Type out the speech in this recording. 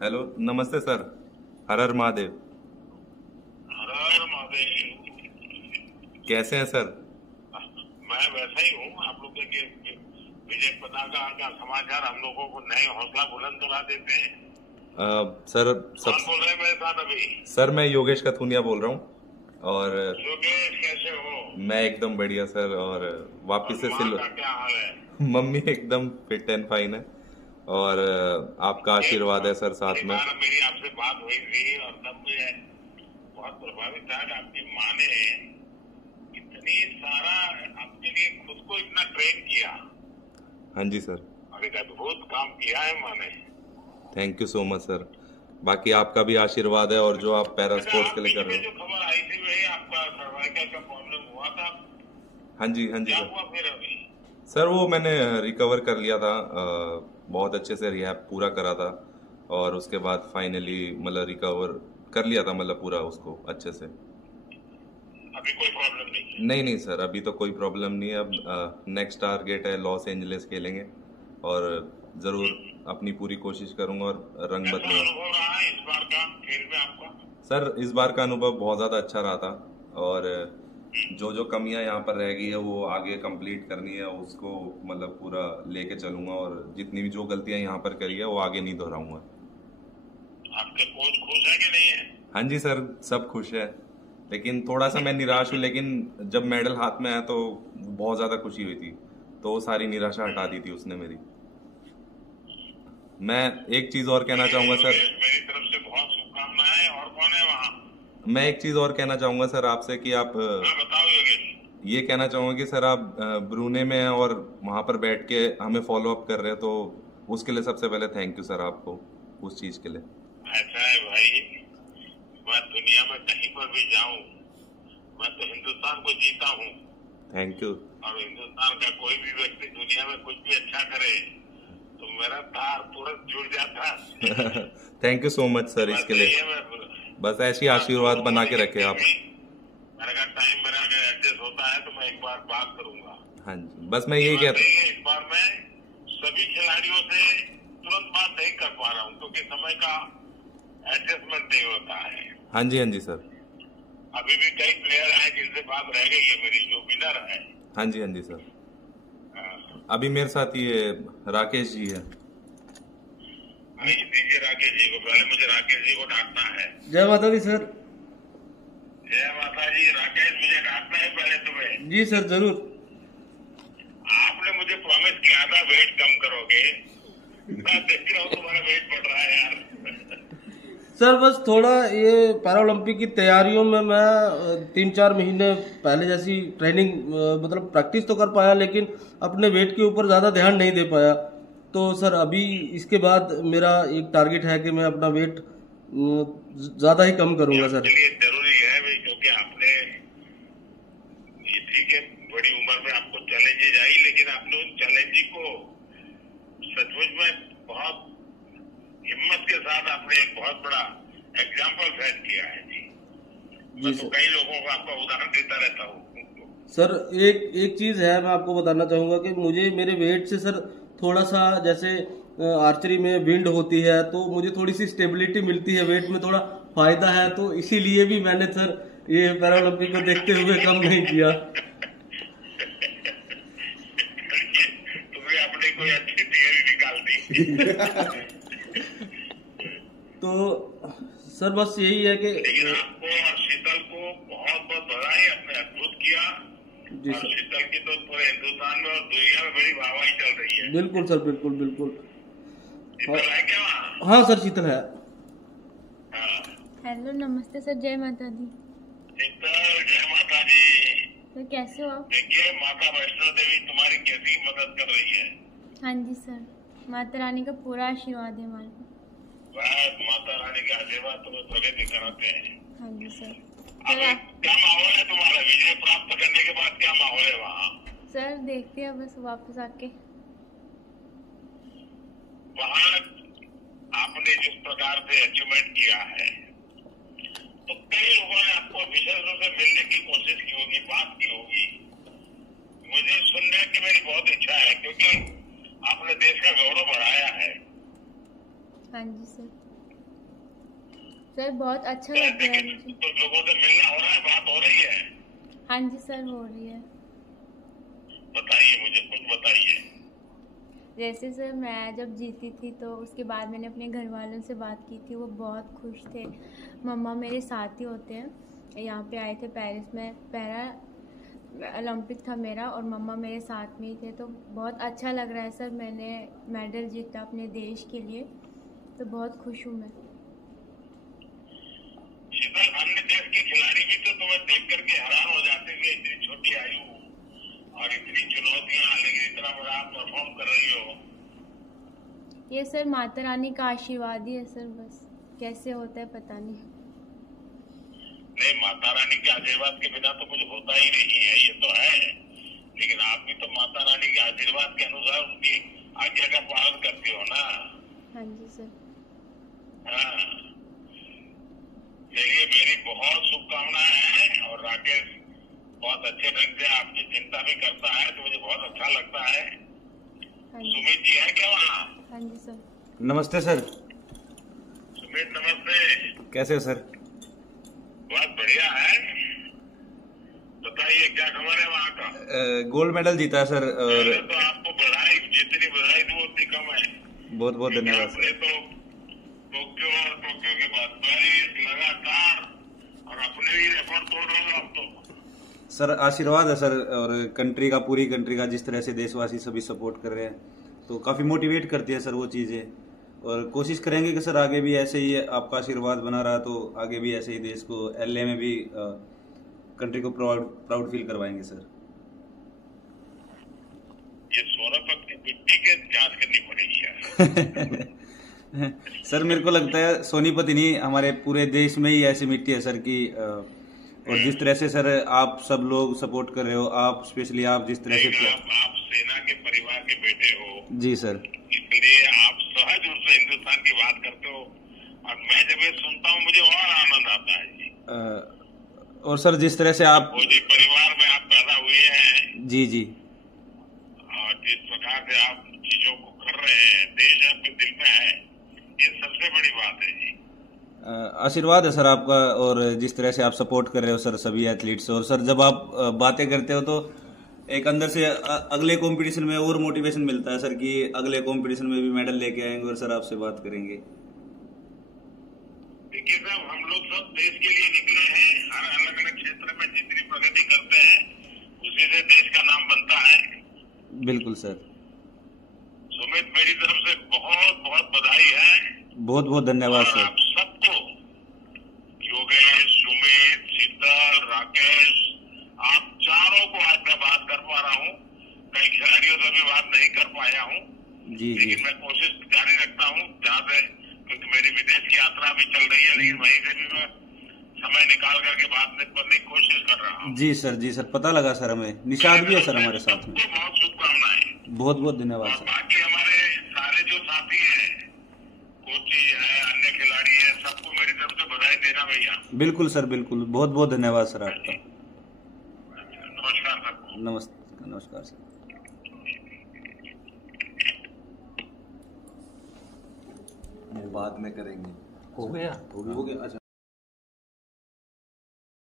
Hello, नमस्ते sir. हर हर महादेव। हर हर महादेव। कैसे हैं सर? मैं वैसा ही हूँ। आप लोग के विजय पताका का समाचार हम लोगों को नए हौसला बुलंद करा देते हैं। सर सब कौन बोल रहे हैं मेरे साथ अभी? सर मैं योगेश कथुनिया बोल रहा हूँ। और योगेश कैसे हो? मैं एकदम बढ़िया सर। और और वापिस से माँ का क्या हाल है? मम्मी एकदम फिट एंड फाइन है। और आपका आशीर्वाद है सर साथ एक में। बार मेरी आपसे बात हुई थी और तब मैं बहुत प्रभावित था कि आपकी माँ ने इतनी सारा आपके लिए खुद को इतना ट्रेन किया। हाँ जी सर। और एक अद्भुत काम किया है माँ ने। Thank you so much sir. बाकी आपका भी आशीर्वाद है, और जो आप पैरा अच्छा, स्पोर्ट्स आप के लिए बीच कर में रहे जो हो। खबर आई थी वही आपका सर्वाइकल का प्रॉब्लम हुआ था। हाँ जी, हाँ जी क्या सर। हुआ फिर अभी? सर वो मैंने रिकवर कर लिया था। बहुत अच्छे से रिहैब पूरा करा था। और उसके बाद फाइनली मतलब रिकवर कर लिया था, मतलब पूरा उसको अच्छे से। अभी कोई प्रॉब्लम नहीं है? नहीं नहीं सर, अभी तो कोई प्रॉब्लम नहीं है। अब नेक्स्ट टारगेट है लॉस एंजलिस खेलेंगे। और ज़रूर अपनी पूरी कोशिश करूंगा और रंग कैसा बदलूंगा। अनुभव रहा है इस बार का खेल में आपका? सर इस बार का अनुभव बहुत ज़्यादा अच्छा रहा था। और जो जो कमियां यहाँ पर रह गई है वो आगे कंप्लीट करनी है, उसको मतलब पूरा लेके चलूंगा। और जितनी भी जो गलतियां यहाँ पर करी है वो आगे नहीं दोहराऊंगा। आपके कोच खुश है कि नहीं है? हाँ जी सर, सब खुश है। लेकिन थोड़ा सा मैं निराश हूँ, लेकिन जब मेडल हाथ में आया तो बहुत ज़्यादा खुशी हुई थी। तो वो सारी निराशा हटा दी थी उसने मेरी। मैं एक चीज़ और कहना चाहूँगा सर। मेरी तरफ से बहुत शुभकामनाएं। और कौन है वहाँ? मैं एक चीज़ और कहना चाहूँगा सर आपसे कि आप हाँ, बताओ योगेश। ये कहना चाहूँगा कि सर आप ब्रूने में हैं और वहाँ पर बैठ के हमें फॉलो अप कर रहे हैं, तो उसके लिए सबसे पहले थैंक यू सर आपको, उस चीज़ के लिए। ऐसा है भाई, मैं दुनिया में कहीं पर भी जाऊं, मैं तो हिंदुस्तान को जीता हूँ। Thank you. और हिंदुस्तान का कोई भी व्यक्ति दुनिया में कुछ भी अच्छा करे तो मेरा तार तुरंत जुड़ जाता। Thank you so much sir बात इसके सही लिए। है। मैं बस ऐसी आशीर्वाद बना के रखे आप। मैंने कहा टाइम मेरा अगर एडजस्ट होता है तो मैं एक बार बात करूंगा। हाँ जी, बस मैं ये यही बात कहता। सही है। इस बार मैं सभी खिलाड़ियों से तुरंत बात नहीं कर पा रहा हूँ क्योंकि समय का एडजस्टमेंट नहीं होता है। हाँ जी, हाँ जी सर। अभी भी कई प्लेयर हैं जिनसे बात रह गई है मेरी, जो विनर है। हाँ जी, हाँ जी सर। हाँ। अभी मेरे साथ ये राकेश जी है। आइए दीजिए राकेश जी को। पहले मुझे राकेश जी को डांटना है। जय माता दी सर। जय माता जी। राकेश, मुझे डांटना है पहले तुम्हें। जी सर, जरूर। आपने मुझे प्रॉमिस किया था वेट कम करोगे। मैं देख रहा हूँ तुम्हारा वेट बढ़ रहा है यार। सर बस थोड़ा ये पैरालंपिक की तैयारियों में मैं 3-4 महीने पहले जैसी ट्रेनिंग मतलब प्रैक्टिस तो कर पाया, लेकिन अपने वेट के ऊपर ज़्यादा ध्यान नहीं दे पाया। तो सर अभी इसके बाद मेरा एक टारगेट है कि मैं अपना वेट ज़्यादा ही कम करूँगा सर। आपके लिए जरूरी है भाई, क्योंकि आपने ये ठीक है बड़ी उम्र में आपको चैलेंजेज आई, लेकिन आपने उन चैलेंजिंग को सचमुच में बहुत हिम्मत के साथ आपने एक बहुत बड़ा एग्जाम्पल सेट किया है जी। मैं तो सर। कई लोगों को आपका उदाहरण देता रहता हूँ। सर एक चीज़ है, मैं आपको बताना चाहूँगा कि मुझे मेरे वेट से सर थोड़ा सा जैसे आर्चरी में विंड होती है तो मुझे थोड़ी सी स्टेबिलिटी मिलती है, वेट में थोड़ा फायदा है, तो इसीलिए भी मैंने सर ये पैरालंपिक को देखते हुए कम नहीं किया। तुमने अपनी कोई अच्छी थियरी निकाल दी। तो सर बस यही है कि लेकिन आपको और शीतल को बहुत बहुत बधाई, आपने अद्भुत किया। जी और सर। शीतल की तो पूरे हिंदुस्तान में और दुनिया में बड़ी वाहवाही चल रही है। बिल्कुल सर, बिल्कुल बिल्कुल। शीतल है क्या वहाँ? हाँ सर, शीतल है। हाँ। हेलो, नमस्ते सर। जय माता दी। शीतल, जय माता जी। सर कैसे हो आप? देखिए, माता वैष्णो देवी तुम्हारी कैसी मदद कर रही है। हाँ जी सर, माता रानी का पूरा आशीर्वाद है हमारे पे। बस माता रानी के आशीर्वाद तुम्हें प्रगति कराते हैं। हाँ जी सर। अभी क्या माहौल है तुम्हारा? विजय प्राप्त करने के बाद क्या माहौल है वहाँ? सर देखते हैं बस वापस आके। वहाँ आपने जिस प्रकार से अचीवमेंट किया है तो कई लोगों ने आपको विशेष रूप से मिलने की कोशिश की होगी, बात की होगी। मुझे सुनने की मेरी बहुत इच्छा है क्योंकि आपने देश का गौरव बढ़ाया है। हाँ जी सर। सर बहुत अच्छा लग रहा है मुझे। तो लोगों से मिलना हो रहा है, बात हो रही है? हाँ जी सर, हो रही है। बताइए, मुझे कुछ बताइए। जैसे सर मैं जब जीती थी तो उसके बाद मैंने अपने घर वालों से बात की थी, वो बहुत खुश थे। मम्मा मेरे साथ ही होते हैं, यहाँ पे आए थे पेरिस में, पैरा ओलंपिक था मेरा और मम्मा मेरे साथ में ही थे, तो बहुत अच्छा लग रहा है सर। मैंने मेडल जीता अपने देश के लिए, तो बहुत खुश हूँ मैं। शीतल, अन्य देश के खिलाड़ी भी तो तुम्हें देख करके हैरान हो जाते हैं, इतनी छोटी आयु और इतनी चुनौतियां, लेकिन इतना बड़ा परफॉर्म कर रही हो। ये सर माता रानी का आशीर्वाद ही है सर, बस कैसे होता है पता नहीं। नहीं, माता रानी के आशीर्वाद के बिना तो कुछ होता ही नहीं है, ये तो है। लेकिन आप भी तो माता रानी के आशीर्वाद के अनुसार उनकी आज्ञा का पालन करती हो ना। हाँ जी सर। हाँ, चलिए, मेरी बहुत शुभकामनाएं हैं। और राकेश बहुत अच्छे ढंग से आपकी चिंता भी करता है, तो मुझे बहुत अच्छा लगता है। हाँ जी। सुमित जी है क्या वहाँ? हाँ जी सर। नमस्ते सर। सुमित नमस्ते। कैसे हो सर? बहुत बढ़िया है। बताइए क्या खबर है वहाँ का? गोल्ड मेडल जीता है सर। और पहले तो आपको बधाई, जितनी बधाई दूँ उतनी कम है। बहुत बहुत धन्यवाद आपने सर। तो टोक्यो और टोक्यो के बाद पेरिस लगातार, और अपने भी रिकॉर्ड तोड़ रहे हो अब तो। सर आशीर्वाद है सर, और कंट्री का, पूरी कंट्री का, जिस तरह से देशवासी सभी सपोर्ट कर रहे हैं तो काफ़ी मोटिवेट करती है सर वो चीज़ें। और कोशिश करेंगे कि सर आगे भी ऐसे ही आपका आशीर्वाद बना रहा तो आगे भी ऐसे ही देश को, एलए में भी कंट्री को प्राउड फील करवाएंगे सर। ये सोनापत की मिट्टी के जांच करनी पड़ेगी यार। सर मेरे को लगता है सोनीपत ही नहीं, हमारे पूरे देश में ही ऐसी मिट्टी है सर की। और जिस तरह से सर आप सब लोग सपोर्ट कर रहे हो, आप स्पेशली आप जिस तरह से आप सेना के परिवार के बेटे हो। जी सर। इसलिए आप सहज रूप से हिंदुस्तान की बात करते हो, और मैं जब ये सुनता हूँ मुझे और आनंद आता है जी। और सर जिस तरह से आप, वो जी परिवार में आप पैदा हुए हैं, जी जी, और जिस प्रकार से आप चीजों को कर रहे हैं, देश आपके दिल में है, ये सबसे बड़ी बात है जी। आशीर्वाद है सर आपका। और जिस तरह से आप सपोर्ट कर रहे हो सर सभी एथलीट्स, और सर जब आप बातें करते हो तो एक अंदर से अगले कंपटीशन में और मोटिवेशन मिलता है सर कि अगले कंपटीशन में भी मेडल लेके आएंगे और सर आपसे बात करेंगे। देखिए साहब, हम लोग सब देश के लिए निकले हैं। हर अलग अलग क्षेत्र में जितनी प्रगति करते हैं उसी से देश का नाम बनता है। बिल्कुल सर। सुमित, मेरी तरफ से बहुत बहुत बधाई है। बहुत बहुत धन्यवाद और सर। आप सबको, योगेश, सुमित, शीतल, राकेश, आप चारों को आज मैं बात कर पा रहा हूँ। कई खिलाड़ियों से भी बात नहीं कर पाया हूँ, जी जी। लेकिन मैं कोशिश जारी रखता हूँ जहाँ से, क्योंकि मेरी विदेश की यात्रा भी चल रही है, लेकिन वहीं से भी मैं समय निकाल करके बात करने की कोशिश कर रहा हूँ। जी सर पता लगा सर, हमें निशाद भी है सर हमारे साथ में। सबको बहुत शुभकामनाएं। बहुत बहुत धन्यवाद और सर। बाकी हमारे सारे जो साथी हैं, कोची है, अन्य खिलाड़ी है, सबको मेरी तरफ से बधाई देना भैया। बिल्कुल सर, बिल्कुल। बहुत बहुत धन्यवाद सर आपका। नमस्कार सबको। नमस्कार सर। बाद में करेंगे। हो गया? हो गया। अच्छा।